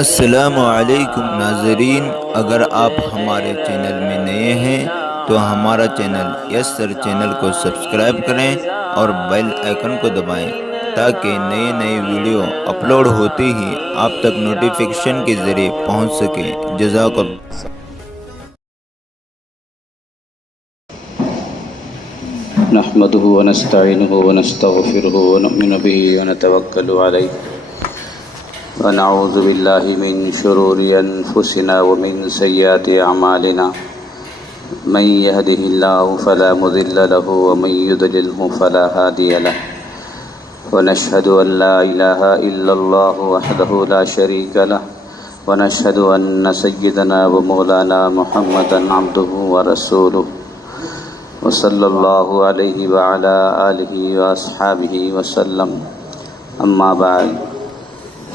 السلام علیکم ناظرین، اگر آپ ہمارے چینل میں نئے ہیں تو ہمارا چینل یس سر چینل کو سبسکرائب کریں اور بیل آئیکن کو دبائیں تاکہ نئے ویڈیو اپلوڈ ہوتے ہی آپ تک نوٹیفیکیشن کے ذریعے پہنچ سکیں۔ جزاک اللہ۔ نحمده ونستعينه ونستغفره ونؤمن به ونتوكل عليه ونعوذ بالله من شرور أنفسنا ومن سيئات أعمالنا من يهده الله فلا مضل له ومن يضلله فلا هادي له ونشهد أن لا إله إلا الله وحده لا شريك له ونشهد أن سيدنا ومولانا محمدا عبده ورسوله وصلی اللہ علیہ وعلی آلہ واصحابہ وسلم، اما بعد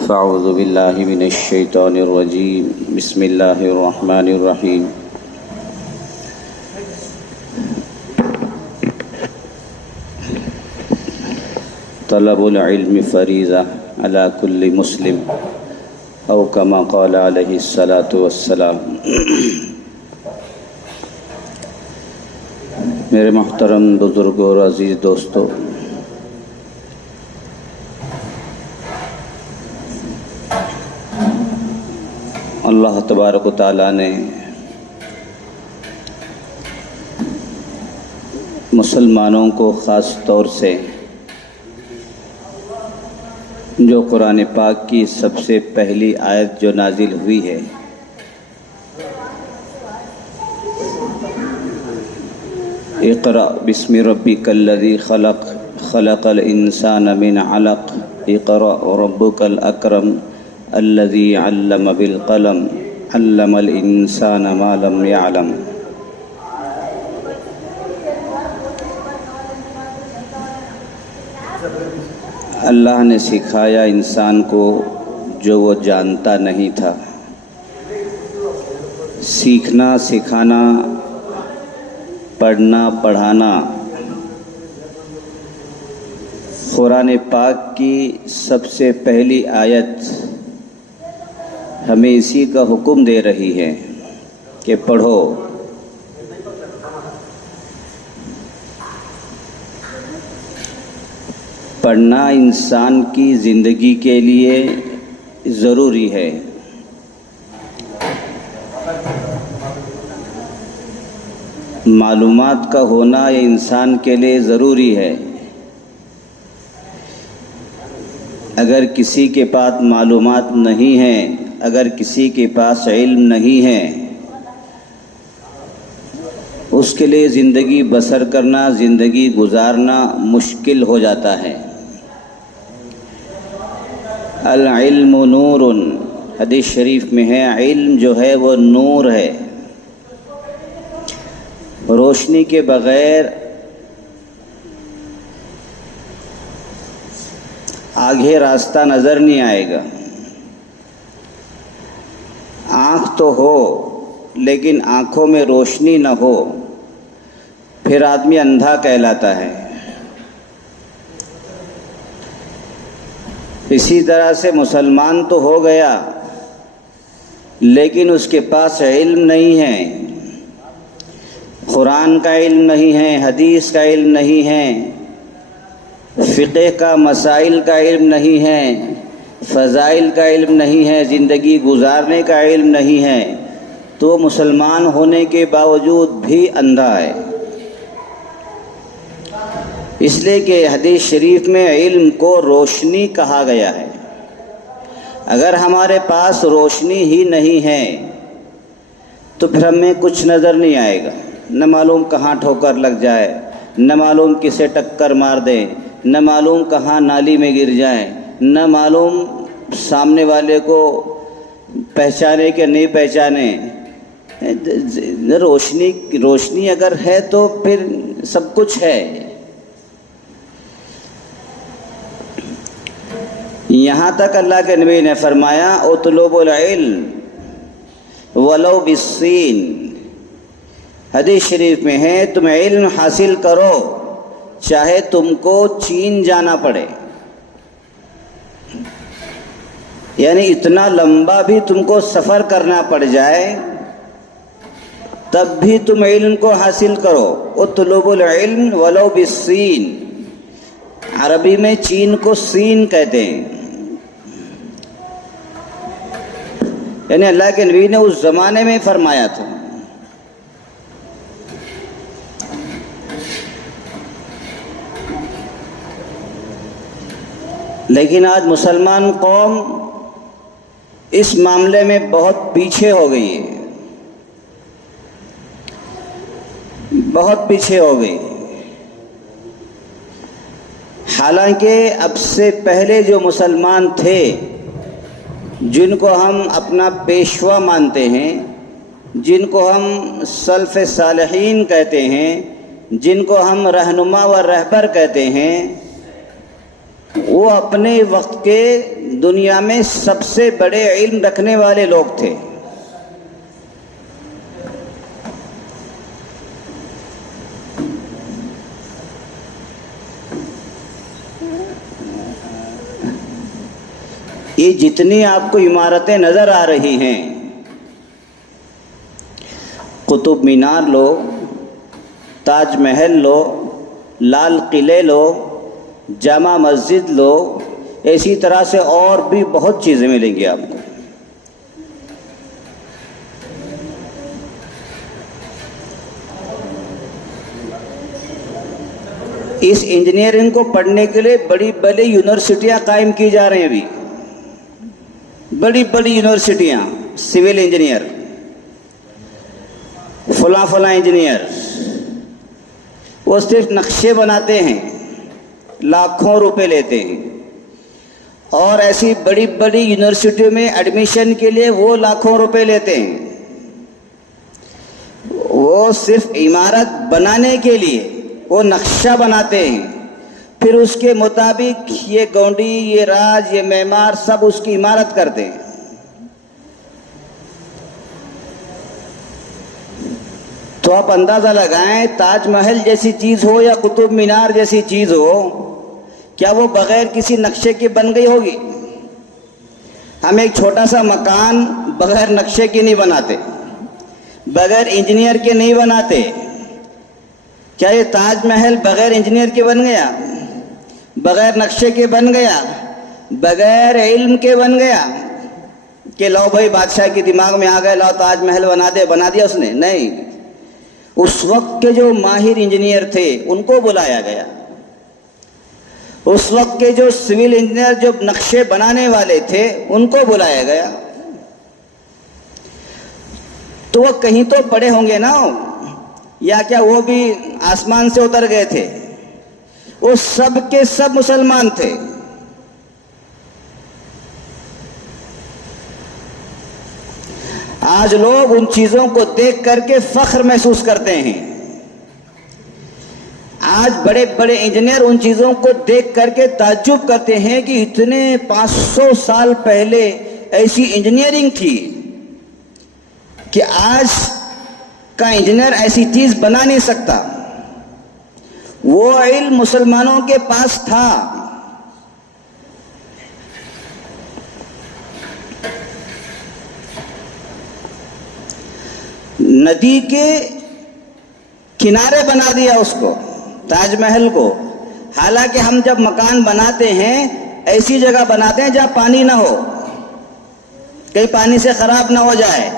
فاعوذ باللہ من الشیطان الرجیم، بسم اللہ الرحمن الرحیم۔ طلب العلم فریضہ علی کل مسلم او کما قال علیہ الصلاۃ والسلام۔ میرے محترم بزرگوں اور عزیز دوستو، اللہ تبارک و تعالیٰ نے مسلمانوں کو خاص طور سے جو قرآن پاک کی سب سے پہلی آیت جو نازل ہوئی ہے، اقرأ بسم ربک الذی خلق خلق الانسان من علق اقرأ ربک الاکرم الذی علم بالقلم علم الانسان ما لم يعلم۔ اللہ نے سکھایا انسان کو جو وہ جانتا نہیں تھا۔ سیکھنا، سکھانا، پڑھنا، پڑھانا قرآن پاک کی سب سے پہلی آیت ہمیں اسی کا حکم دے رہی ہے کہ پڑھو۔ پڑھنا انسان کی زندگی کے لیے ضروری ہے۔ معلومات کا ہونا یہ انسان کے لیے ضروری ہے۔ اگر کسی کے پاس معلومات نہیں ہیں، اگر کسی کے پاس علم نہیں ہے، اس کے لیے زندگی بسر کرنا، زندگی گزارنا مشکل ہو جاتا ہے۔ العلم نور، حدیث شریف میں ہے علم جو ہے وہ نور ہے۔ روشنی کے بغیر آگے راستہ نظر نہیں آئے گا۔ آنکھ تو ہو لیکن آنکھوں میں روشنی نہ ہو پھر آدمی اندھا کہلاتا ہے۔ اسی طرح سے مسلمان تو ہو گیا لیکن اس کے پاس علم نہیں ہے، قرآن کا علم نہیں ہے، حدیث کا علم نہیں ہے، فقہ کا مسائل کا علم نہیں ہے، فضائل کا علم نہیں ہے، زندگی گزارنے کا علم نہیں ہے، تو مسلمان ہونے کے باوجود بھی اندھا ہے۔ اس لیے کہ حدیث شریف میں علم کو روشنی کہا گیا ہے۔ اگر ہمارے پاس روشنی ہی نہیں ہے تو پھر ہمیں کچھ نظر نہیں آئے گا، نہ معلوم کہاں ٹھوکر لگ جائے، نہ معلوم کسے ٹکر مار دے، نہ معلوم کہاں نالی میں گر جائے، نہ معلوم سامنے والے کو پہچانے کہ نہیں پہچانے۔ روشنی اگر ہے تو پھر سب کچھ ہے۔ یہاں تک اللہ کے نبی نے فرمایا اطلبوا العلم ولو بالسین، حدیث شریف میں ہے تم علم حاصل کرو چاہے تم کو چین جانا پڑے۔ یعنی اتنا لمبا بھی تم کو سفر کرنا پڑ جائے تب بھی تم علم کو حاصل کرو. اطلب العلم ولو بالسین، عربی میں چین کو سین کہتے ہیں. یعنی اللہ کے نبی نے اس زمانے میں فرمایا تھا. لیکن آج مسلمان قوم اس معاملے میں بہت پیچھے ہو گئی ہے، بہت پیچھے ہو گئی. حالانکہ اب سے پہلے جو مسلمان تھے، جن کو ہم اپنا پیشوا مانتے ہیں، جن کو ہم سلف صالحین کہتے ہیں، جن کو ہم رہنما و رہبر کہتے ہیں، وہ اپنے وقت کے دنیا میں سب سے بڑے علم رکھنے والے لوگ تھے. یہ جتنی آپ کو عمارتیں نظر آ رہی ہیں، قطب مینار لو، تاج محل لو، لال قلعے لو، جامع مسجد لو، اسی طرح سے اور بھی بہت چیزیں ملیں گی آپ کو. اس انجینئرنگ کو پڑھنے کے لیے بڑی بڑی یونیورسٹیاں قائم کی جا رہی ہیں. ابھی بڑی بڑی یونیورسٹیاں، سول انجینئر، فلاں فلاں انجینئر، وہ صرف نقشے بناتے ہیں، لاکھوں روپے لیتے ہیں. اور ایسی بڑی بڑی یونیورسٹیوں میں ایڈمیشن کے لیے وہ لاکھوں روپے لیتے ہیں. وہ صرف عمارت بنانے کے لیے وہ نقشہ بناتے ہیں، پھر اس کے مطابق یہ گونڈی، یہ راج، یہ معمار سب اس کی عمارت کرتے ہیں. تو آپ اندازہ لگائیں، تاج محل جیسی چیز ہو یا قطب مینار جیسی چیز ہو، کیا وہ بغیر کسی نقشے کے بن گئی ہوگی؟ ہم ایک چھوٹا سا مکان بغیر نقشے کے نہیں بناتے، بغیر انجینئر کے نہیں بناتے. کیا یہ تاج محل بغیر انجینئر کے بن گیا؟ بغیر نقشے کے بن گیا؟ بغیر علم کے بن گیا کہ لو بھائی بادشاہ کے دماغ میں آ گئے، لاؤ تاج محل بنا دیا اس نے؟ نہیں. اس وقت کے جو ماہر انجینئر تھے ان کو بلایا گیا. اس وقت کے جو سول انجینئر، جو نقشے بنانے والے تھے، ان کو بلایا گیا. تو وہ کہیں تو پڑھے ہوں گے نا، یا کیا وہ بھی آسمان سے اتر گئے تھے؟ وہ سب کے سب مسلمان تھے. آج لوگ ان چیزوں کو دیکھ کر کے فخر محسوس کرتے ہیں. آج بڑے بڑے انجینئر ان چیزوں کو دیکھ کر کے تعجب کرتے ہیں کہ اتنے 500 سال پہلے ایسی انجینئرنگ تھی کہ آج کا انجینئر ایسی چیز بنا نہیں سکتا. وہ علم مسلمانوں کے پاس تھا. ندی کے کنارے بنا دیا اس کو، تاج محل کو. حالانکہ ہم جب مکان بناتے ہیں ایسی جگہ بناتے ہیں جہاں پانی نہ ہو، کہیں پانی سے خراب نہ ہو جائے،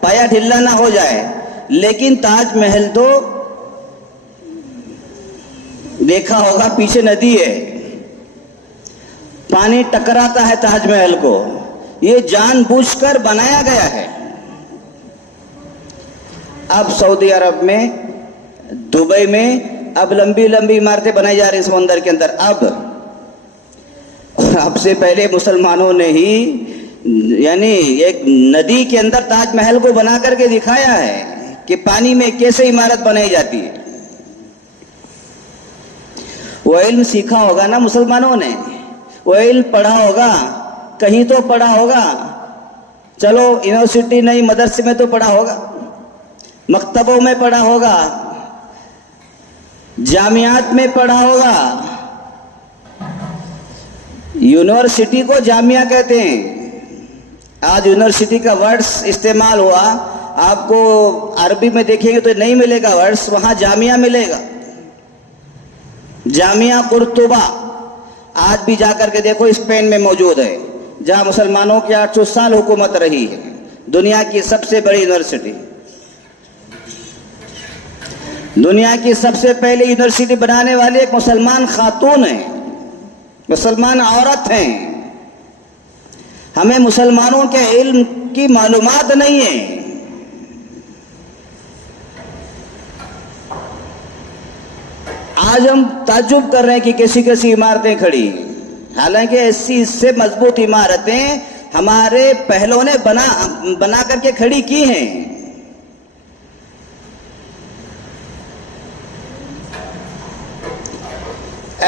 پایا ڈھلا نہ ہو جائے. لیکن تاج محل تو دیکھا ہوگا، پیچھے ندی ہے، پانی ٹکراتا ہے تاج محل کو. یہ جان بوجھ کر بنایا گیا ہے. اب سعودی عرب میں، دبئی میں اب لمبی لمبی عمارتیں بنائی جا رہی ہیں سمندر کے اندر. اب سے پہلے مسلمانوں نے ہی یعنی ایک ندی کے اندر تاج محل کو بنا کر کے دکھایا ہے کہ پانی میں کیسے عمارت بنائی جاتی ہے. وہ علم سیکھا ہوگا نا مسلمانوں نے، وہ علم پڑھا ہوگا، کہیں تو پڑھا ہوگا. چلو یونیورسٹی نہیں، مدرسے میں تو پڑھا ہوگا، مکتبوں میں پڑھا ہوگا، جامعات میں پڑھا ہوگا. یونیورسٹی کو جامعہ کہتے ہیں. آج یونیورسٹی کا ورڈس استعمال ہوا، آپ کو عربی میں دیکھیں گے تو نہیں ملے گا ورڈس، وہاں جامعہ ملے گا، جامعہ قرطبہ۔ آج بھی جا کر کے دیکھو اسپین میں موجود ہے، جہاں مسلمانوں کی 800 سال حکومت رہی ہے، دنیا کی سب سے بڑی یونیورسٹی، دنیا کی سب سے پہلی یونیورسٹی بنانے والی ایک مسلمان خاتون ہیں، مسلمان عورت ہیں۔ ہمیں مسلمانوں کے علم کی معلومات نہیں ہے۔ آج ہم تعجب کر رہے ہیں کہ کیسی کیسی عمارتیں کھڑی ہیں، حالانکہ ایسی اس سے مضبوط عمارتیں ہمارے پہلوں نے بنا کر کے کھڑی کی ہیں۔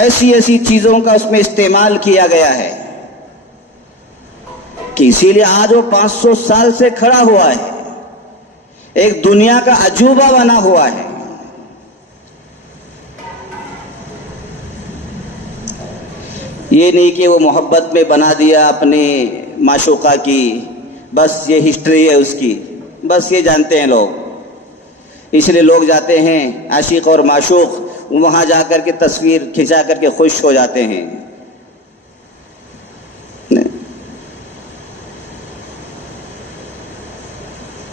ایسی ایسی چیزوں کا اس میں استعمال کیا گیا ہے کہ اسی لیے آج وہ 500 سال سے کھڑا ہوا ہے، ایک دنیا کا عجوبہ بنا ہوا ہے۔ یہ نہیں کہ وہ محبت میں بنا دیا اپنی معشوقہ کی، بس یہ ہسٹری ہے اس کی، بس یہ جانتے ہیں لوگ، اس لیے لوگ جاتے ہیں عاشق اور معشوق وہاں جا کر کے تصویر کھنچا کر کے خوش ہو جاتے ہیں۔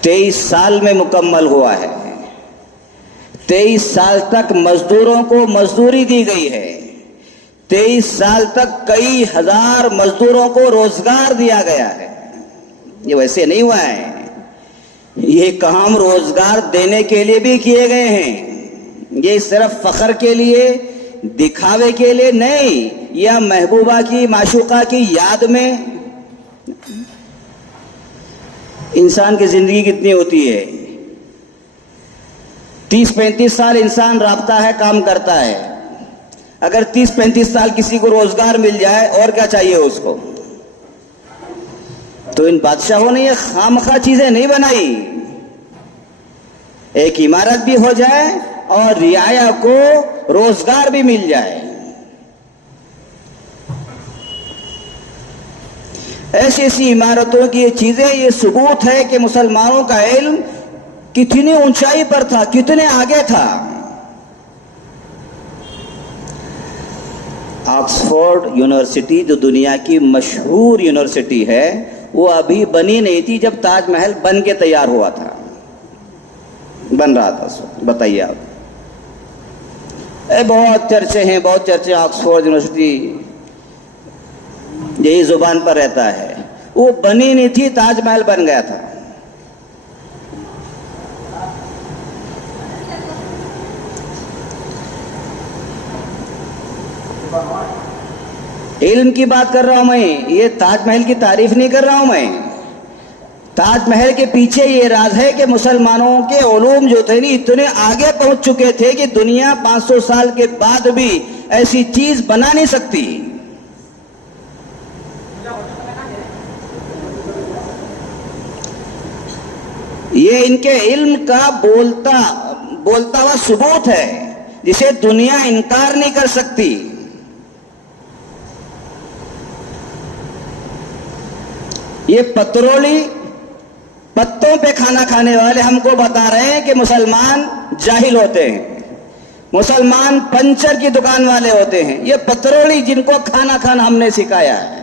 23 سال میں مکمل ہوا ہے، 23 سال تک مزدوروں کو مزدوری دی گئی ہے، 23 سال تک کئی ہزار مزدوروں کو روزگار دیا گیا ہے۔ یہ ویسے نہیں ہوا ہے، یہ کام روزگار دینے کے لیے بھی کیے گئے ہیں، یہ صرف فخر کے لیے، دکھاوے کے لیے نہیں، یا محبوبہ کی معشوقہ کی یاد میں۔ انسان کی زندگی کتنی ہوتی ہے؟ 30-35 سال انسان رابطہ ہے، کام کرتا ہے۔ اگر 30-35 سال کسی کو روزگار مل جائے اور کیا چاہیے اس کو؟ تو ان بادشاہوں نے یہ خامخواہ چیزیں نہیں بنائی، ایک عمارت بھی ہو جائے اور رعایا کو روزگار بھی مل جائے۔ ایسی ایسی عمارتوں کی یہ چیزیں، یہ ثبوت ہے کہ مسلمانوں کا علم کتنی اونچائی پر تھا، کتنے آگے تھا۔ آکسفورڈ یونیورسٹی جو دنیا کی مشہور یونیورسٹی ہے، وہ ابھی بنی نہیں تھی جب تاج محل بن کے تیار ہوا تھا، بن رہا تھا۔ بتائیے آپ، بہت چرچے ہیں، بہت چرچے، آکسفورڈ یونیورسٹی یہی زبان پر رہتا ہے، وہ بنی نہیں تھی، تاج محل بن گیا تھا۔ علم کی بات کر رہا ہوں میں، یہ تاج محل کی تعریف نہیں کر رہا ہوں میں۔ تاج محل کے پیچھے یہ راز ہے کہ مسلمانوں کے علوم جو تھے اتنے آگے پہنچ چکے تھے کہ دنیا 500 سال کے بعد بھی ایسی چیز بنا نہیں سکتی۔ یہ ان کے علم کا بولتا ہوا ثبوت ہے جسے دنیا انکار نہیں کر سکتی۔ یہ پترولی پتوں پہ کھانا کھانے والے ہم کو بتا رہے ہیں کہ مسلمان جاہل ہوتے ہیں، مسلمان پنچر کی دکان والے ہوتے ہیں۔ یہ پترولی جن کو کھانا کھانا ہم نے سکھایا ہے،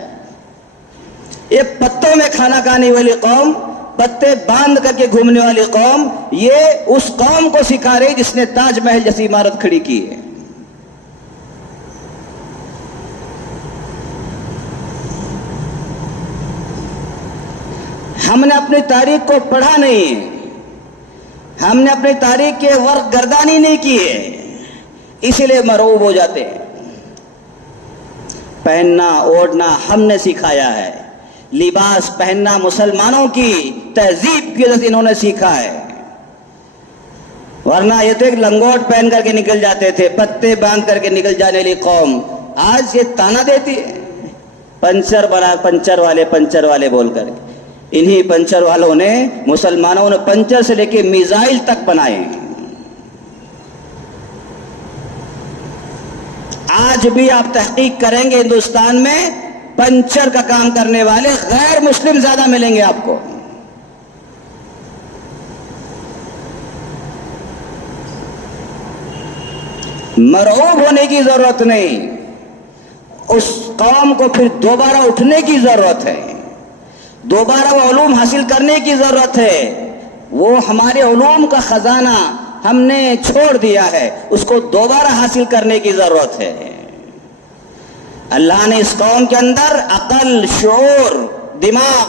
یہ پتوں میں کھانا کھانے والی قوم، پتے باندھ کر کے گھومنے والی قوم، یہ اس قوم کو سکھا رہی جس نے تاج محل جیسی عمارت کھڑی کی ہے۔ ہم نے اپنی تاریخ کو پڑھا نہیں ہے، ہم نے اپنی تاریخ کے ورق گردانی نہیں کی ہے، اسی لیے مرعوب ہو جاتے ہیں۔ پہننا اوڑھنا ہم نے سکھایا ہے، لباس پہننا مسلمانوں کی تہذیب کی وجہ سے انہوں نے سیکھا ہے، ورنہ یہ تو ایک لنگوٹ پہن کر کے نکل جاتے تھے، پتے باندھ کر کے نکل جانے والی قوم آج یہ تانا دیتی ہے، پنچر والے بول کر۔ انہی پنچر والوں نے، مسلمانوں نے پنچر سے لے کے میزائل تک بنائے ہیں۔ آج بھی آپ تحقیق کریں گے ہندوستان میں پنچر کا کام کرنے والے غیر مسلم زیادہ ملیں گے آپ کو. مرعوب ہونے کی ضرورت نہیں، اس قوم کو پھر دوبارہ اٹھنے کی ضرورت ہے، دوبارہ وہ علوم حاصل کرنے کی ضرورت ہے. وہ ہمارے علوم کا خزانہ ہم نے چھوڑ دیا ہے، اس کو دوبارہ حاصل کرنے کی ضرورت ہے. اللہ نے اس قوم کے اندر عقل، شعور، دماغ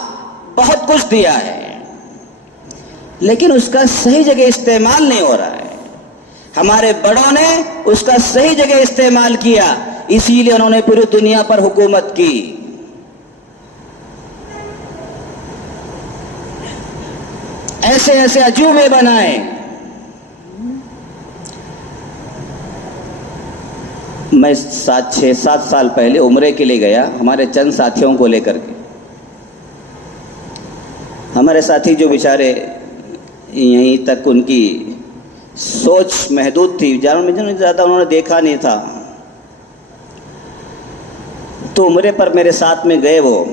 بہت کچھ دیا ہے، لیکن اس کا صحیح جگہ استعمال نہیں ہو رہا ہے. ہمارے بڑوں نے اس کا صحیح جگہ استعمال کیا، اسی لیے انہوں نے پوری دنیا پر حکومت کی. ایسے ایسے عجوبے بنائے. میں 6-7 سال پہلے عمرے کے لیے گیا ہمارے چند ساتھیوں کو لے کر کے. ہمارے ساتھی جو بیچارے یہیں تک ان کی سوچ محدود تھی، جانوں میں زیادہ انہوں نے دیکھا نہیں تھا، تو عمرے پر میرے ساتھ میں گئے. وہ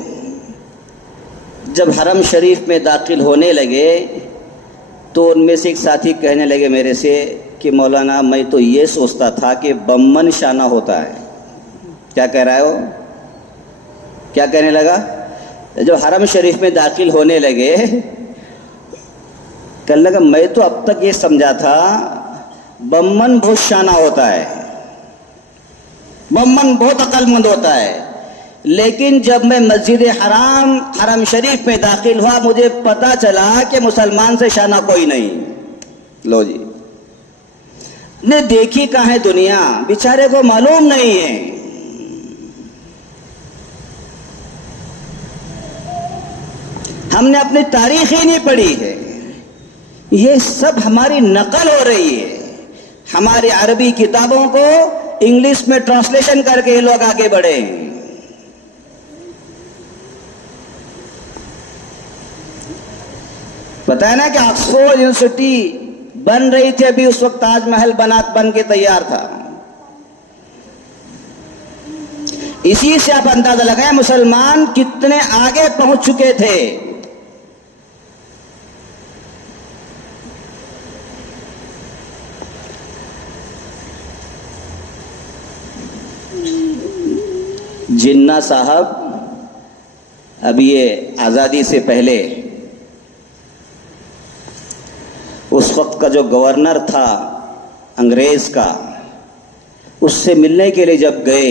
جب حرم شریف میں داخل ہونے لگے تو ان میں سے ایک ساتھی کہنے لگے میرے سے کہ مولانا میں تو یہ سوچتا تھا کہ بمن شانہ ہوتا ہے. کیا کہہ رہا ہے وہ؟ کیا کہنے لگا؟ جب حرم شریف میں داخل ہونے لگے کہنے لگا میں تو اب تک یہ سمجھا تھا بمن بہت شانہ ہوتا ہے، بمن بہت عقل مند ہوتا ہے، لیکن جب میں مسجد حرم شریف میں داخل ہوا مجھے پتا چلا کہ مسلمان سے شانہ کوئی نہیں. لو جی، نے دیکھی کہاں ہے دنیا، بیچارے کو معلوم نہیں ہے. ہم نے اپنی تاریخ ہی نہیں پڑھی ہے، یہ سب ہماری نقل ہو رہی ہے. ہماری عربی کتابوں کو انگلش میں ٹرانسلیشن کر کے یہ لوگ آگے بڑھے ہیں. پتا ہے نا کہ آکسفورڈ یونیورسٹی بن رہی تھی، ابھی اس وقت تاج محل بن کے تیار تھا. اسی سے آپ اندازہ لگائیں مسلمان کتنے آگے پہنچ چکے تھے. جناح صاحب اب یہ آزادی سے پہلے اس وقت کا جو گورنر تھا انگریز کا، اس سے ملنے کے لیے جب گئے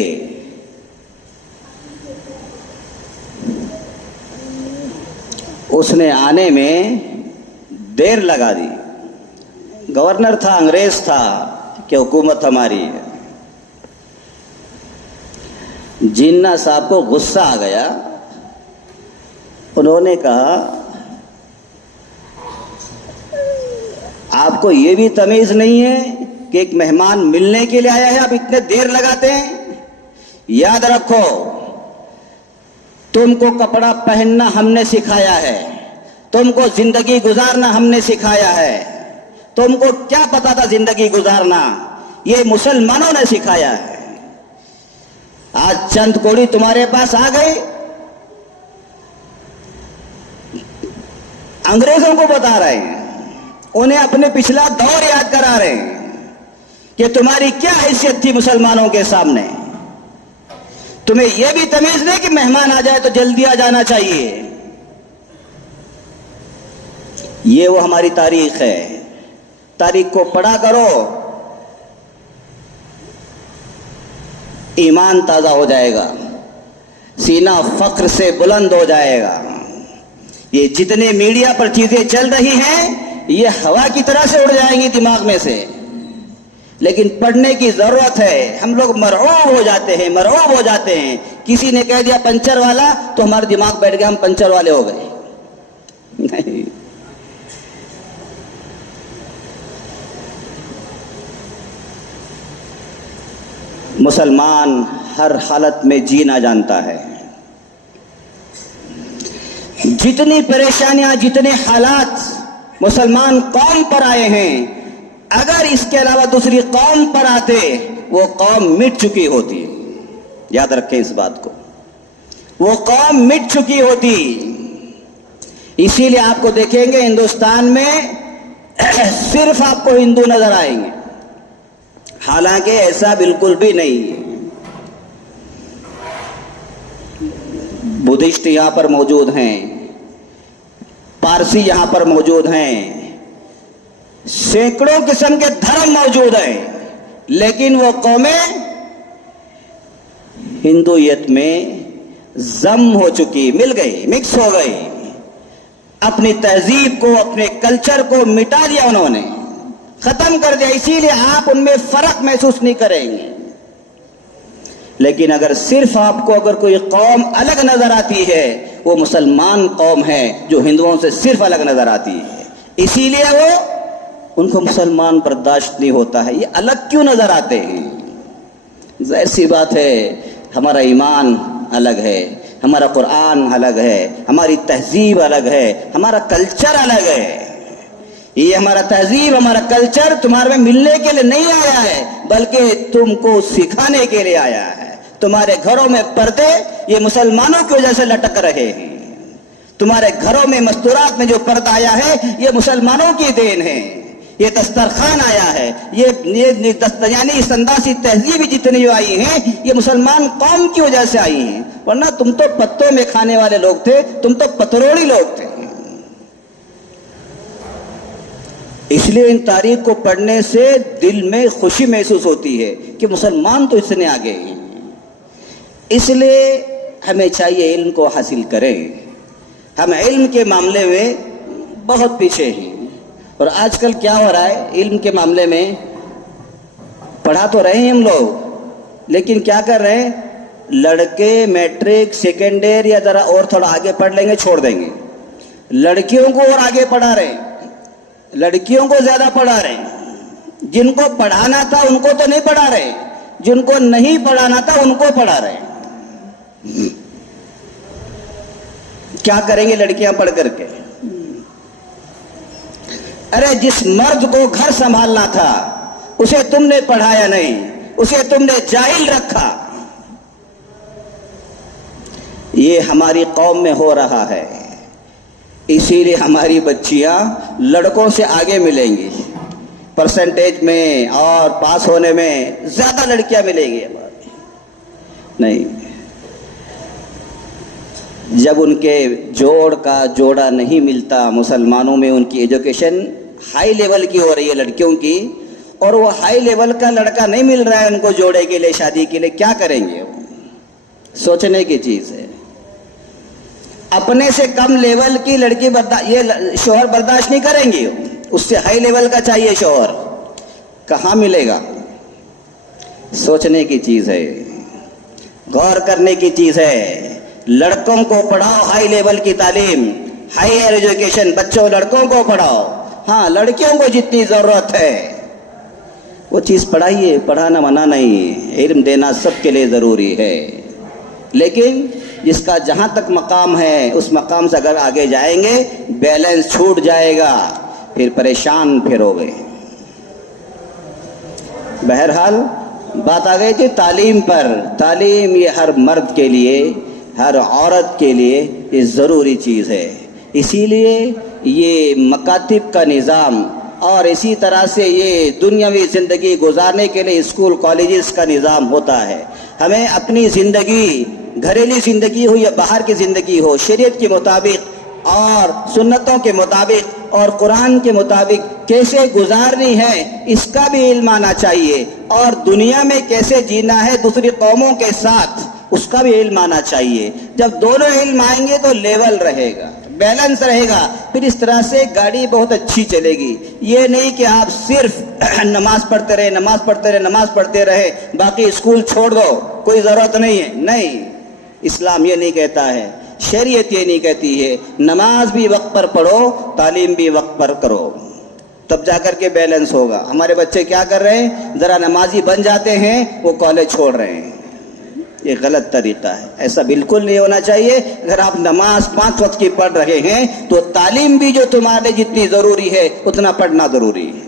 اس نے آنے میں دیر لگا دی. گورنر تھا، انگریز تھا کہ حکومت ہماری ہے. جناح صاحب کو غصہ آ گیا. انہوں نے کہا آپ کو یہ بھی تمیز نہیں ہے کہ ایک مہمان ملنے کے لیے آیا ہے آپ اتنے دیر لگاتے ہیں؟ یاد رکھو تم کو کپڑا پہننا ہم نے سکھایا ہے، تم کو زندگی گزارنا ہم نے سکھایا ہے. تم کو کیا پتا تھا زندگی گزارنا؟ یہ مسلمانوں نے سکھایا ہے. آج چند کوڑی تمہارے پاس آ گئی، انگریزوں کو بتا رہے ہیں، انہیں اپنے پچھلا دور یاد کرا رہے ہیں کہ تمہاری کیا حیثیت تھی مسلمانوں کے سامنے. تمہیں یہ بھی تمیز نہیں کہ مہمان آ جائے تو جلدی آ جانا چاہیے. یہ وہ ہماری تاریخ ہے. تاریخ کو پڑھا کرو، ایمان تازہ ہو جائے گا، سینہ فخر سے بلند ہو جائے گا. یہ جتنے میڈیا پر چیزیں چل رہی ہیں یہ ہوا کی طرح سے اڑ جائیں گی دماغ میں سے، لیکن پڑھنے کی ضرورت ہے. ہم لوگ مرعوب ہو جاتے ہیں. کسی نے کہہ دیا پنچر والا تو ہمارا دماغ بیٹھ گیا، ہم پنچر والے ہو گئے. نہیں، مسلمان ہر حالت میں جینا جانتا ہے. جتنی پریشانیاں، جتنے حالات مسلمان قوم پر آئے ہیں، اگر اس کے علاوہ دوسری قوم پر آتے وہ قوم مٹ چکی ہوتی. یاد رکھیں اس بات کو. وہ قوم مٹ چکی ہوتی. اسی لیے آپ کو دیکھیں گے ہندوستان میں صرف آپ کو ہندو نظر آئیں گے، حالانکہ ایسا بالکل بھی نہیں ہے. بدھسٹ یہاں پر موجود ہیں، پارسی یہاں پر موجود ہیں، سینکڑوں قسم کے دھرم موجود ہیں، لیکن وہ قومیں ہندویت میں ضم ہو چکی، مل گئی، مکس ہو گئی. اپنی تہذیب کو، اپنے کلچر کو مٹا دیا انہوں نے، ختم کر دیا. اسی لیے آپ ان میں فرق محسوس نہیں کریں گے. لیکن اگر صرف آپ کو اگر کوئی قوم الگ نظر آتی ہے، وہ مسلمان قوم ہے جو ہندوؤں سے صرف الگ نظر آتی ہے. اسی لیے وہ ان کو مسلمان برداشت نہیں ہوتا ہے. یہ الگ کیوں نظر آتے ہیں؟ ظاہر سی بات ہے، ہمارا ایمان الگ ہے، ہمارا قرآن الگ ہے، ہماری تہذیب الگ ہے، ہمارا کلچر الگ ہے. یہ ہمارا تہذیب، ہمارا کلچر تمہارے میں ملنے کے لیے نہیں آیا ہے، بلکہ تم کو سکھانے کے لیے آیا ہے. تمہارے گھروں میں پردے یہ مسلمانوں کی وجہ سے لٹک رہے ہیں. تمہارے گھروں میں مستورات میں جو پردہ آیا ہے یہ مسلمانوں کی دین ہے. یہ دسترخوان آیا ہے، یعنی سنداسی تہذیب جتنی جو آئی ہیں یہ مسلمان قوم کی وجہ سے آئی ہیں. ورنہ تم تو پتوں میں کھانے والے لوگ تھے، تم تو پتروڑی لوگ تھے. اس لیے ان تاریخ کو پڑھنے سے دل میں خوشی محسوس ہوتی ہے کہ مسلمان تو اتنے آگے ہیں. اس لیے ہمیں چاہیے علم کو حاصل کریں. ہم علم کے معاملے میں بہت پیچھے ہیں. اور آج کل کیا ہو رہا ہے علم کے معاملے میں؟ پڑھا تو رہے ہیں ہم لوگ، لیکن کیا کر رہے ہیں؟ لڑکے میٹرک سیکنڈ ایئر یا ذرا اور تھوڑا آگے پڑھ لیں گے چھوڑ دیں گے. لڑکیوں کو اور آگے پڑھا رہے ہیں، لڑکیوں کو زیادہ پڑھا رہے ہیں. جن کو پڑھانا تھا ان کو تو نہیں پڑھا رہے، جن کو نہیں پڑھانا تھا ان کو پڑھا رہے ہیں. کیا کریں گے لڑکیاں پڑھ کر کے؟ ارے جس مرد کو گھر سنبھالنا تھا اسے تم نے پڑھایا نہیں، اسے تم نے جاہل رکھا. یہ ہماری قوم میں ہو رہا ہے. اسی لیے ہماری بچیاں لڑکوں سے آگے ملیں گی، پرسنٹیج میں اور پاس ہونے میں زیادہ لڑکیاں ملیں گی. نہیں، جب ان کے جوڑ کا جوڑا نہیں ملتا، مسلمانوں میں ان کی ایجوکیشن ہائی لیول کی ہو رہی ہے لڑکیوں کی، اور وہ ہائی لیول کا لڑکا نہیں مل رہا ہے ان کو جوڑے کے لیے، شادی کے لیے، کیا کریں گے؟ سوچنے کی چیز ہے. اپنے سے کم لیول کی لڑکی یہ شوہر برداشت نہیں کریں گے، اس سے ہائی لیول کا چاہیے شوہر. کہاں ملے گا؟ سوچنے کی چیز ہے، غور کرنے کی چیز ہے. لڑکوں کو پڑھاؤ ہائی لیول کی تعلیم، ہائر ایجوکیشن، بچوں لڑکوں کو پڑھاؤ. ہاں لڑکیوں کو جتنی ضرورت ہے وہ چیز پڑھائیے، پڑھانا منع نہیں، علم دینا سب کے لیے ضروری ہے. لیکن جس کا جہاں تک مقام ہے اس مقام سے اگر آگے جائیں گے بیلنس چھوٹ جائے گا، پھر پریشان پھر ہو گئے. بہرحال بات آ گئی تھی تعلیم پر. تعلیم یہ ہر مرد کے لیے، ہر عورت کے لیے یہ ضروری چیز ہے. اسی لیے یہ مکاتب کا نظام اور اسی طرح سے یہ دنیاوی زندگی گزارنے کے لیے اسکول کالجز کا نظام ہوتا ہے. ہمیں اپنی زندگی، گھریلو زندگی ہو یا باہر کی زندگی ہو، شریعت کے مطابق اور سنتوں کے مطابق اور قرآن کے مطابق کیسے گزارنی ہے اس کا بھی علم آنا چاہیے. اور دنیا میں کیسے جینا ہے دوسری قوموں کے ساتھ اس کا بھی علم آنا چاہیے. جب دونوں علم آئیں گے تو لیول رہے گا، بیلنس رہے گا، پھر اس طرح سے گاڑی بہت اچھی چلے گی. یہ نہیں کہ آپ صرف نماز پڑھتے رہے، نماز پڑھتے رہے، نماز پڑھتے رہے، باقی اسکول چھوڑ دو، کوئی ضرورت نہیں ہے. نہیں، اسلام یہ نہیں کہتا ہے، شریعت یہ نہیں کہتی ہے. نماز بھی وقت پر پڑھو، تعلیم بھی وقت پر کرو، تب جا کر کے بیلنس ہوگا. ہمارے بچے کیا کر رہے ہیں؟ ذرا نمازی بن جاتے ہیں، وہ کالج چھوڑ رہے ہیں. یہ غلط طریقہ ہے، ایسا بالکل نہیں ہونا چاہیے. اگر آپ نماز 5 وقت کی پڑھ رہے ہیں تو تعلیم بھی جو تمہارے جتنی ضروری ہے اتنا پڑھنا ضروری ہے.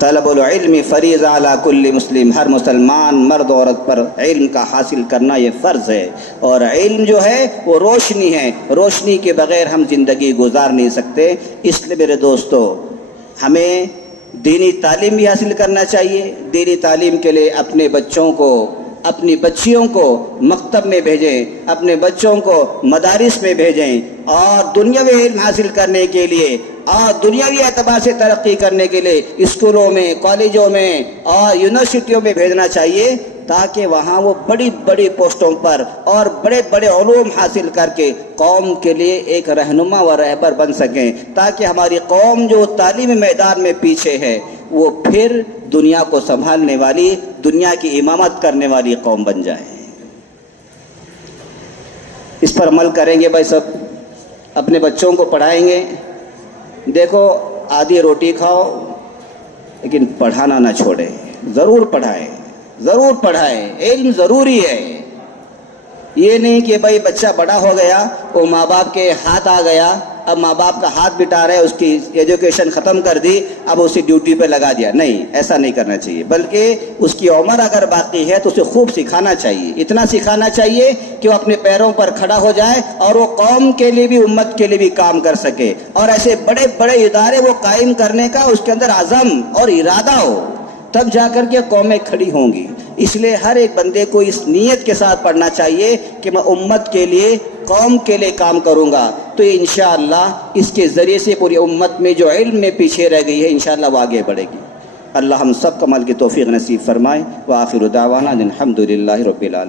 طلب العلم فریضہ علی کل مسلم، ہر مسلمان مرد عورت پر علم کا حاصل کرنا یہ فرض ہے، اور علم جو ہے وہ روشنی ہے، روشنی کے بغیر ہم زندگی گزار نہیں سکتے۔ اس لیے میرے دوستو، ہمیں دینی تعلیم بھی حاصل کرنا چاہیے۔ دینی تعلیم کے لیے اپنے بچوں کو، اپنی بچیوں کو مکتب میں بھیجیں، اپنے بچوں کو مدارس میں بھیجیں، اور دنیاوی علم حاصل کرنے کے لیے اور دنیاوی اعتبار سے ترقی کرنے کے لیے اسکولوں میں، کالجوں میں اور یونیورسٹیوں میں بھیجنا چاہیے، تاکہ وہاں وہ بڑی بڑی پوسٹوں پر اور بڑے بڑے علوم حاصل کر کے قوم کے لیے ایک رہنما و رہبر بن سکیں، تاکہ ہماری قوم جو تعلیمی میدان میں پیچھے ہے وہ پھر دنیا کو سنبھالنے والی، دنیا کی امامت کرنے والی قوم بن جائے۔ اس پر عمل کریں گے بھائی سب، اپنے بچوں کو پڑھائیں گے۔ دیکھو، آدھی روٹی کھاؤ لیکن پڑھانا نہ چھوڑیں، ضرور پڑھائیں، ضرور پڑھائیں، علم ضروری ہے۔ یہ نہیں کہ بھائی بچہ بڑا ہو گیا، وہ ماں باپ کے ہاتھ آ گیا، اب ماں باپ کا ہاتھ بٹا رہے، اس کی ایجوکیشن ختم کر دی، اب اسی ڈیوٹی پہ لگا دیا۔ نہیں، ایسا نہیں کرنا چاہیے، بلکہ اس کی عمر اگر باقی ہے تو اسے خوب سکھانا چاہیے، اتنا سکھانا چاہیے کہ وہ اپنے پیروں پر کھڑا ہو جائے اور وہ قوم کے لیے بھی، امت کے لیے بھی کام کر سکے، اور ایسے بڑے بڑے ادارے وہ قائم کرنے کا اس کے اندر عزم اور ارادہ ہو، تب جا کر کے قومیں کھڑی ہوں گی۔ اس لیے ہر ایک بندے کو اس نیت کے ساتھ پڑھنا چاہیے کہ میں امت کے لیے، قوم کے لیے کام کروں گا، تو انشاءاللہ اس کے ذریعے سے پوری امت میں جو علم میں پیچھے رہ گئی ہے انشاءاللہ وہ آگے بڑھے گی۔ اللہ ہم سب کو عمل کی توفیق نصیب فرمائے۔ وآخر دعوانا الحمدللہ رب العالمین۔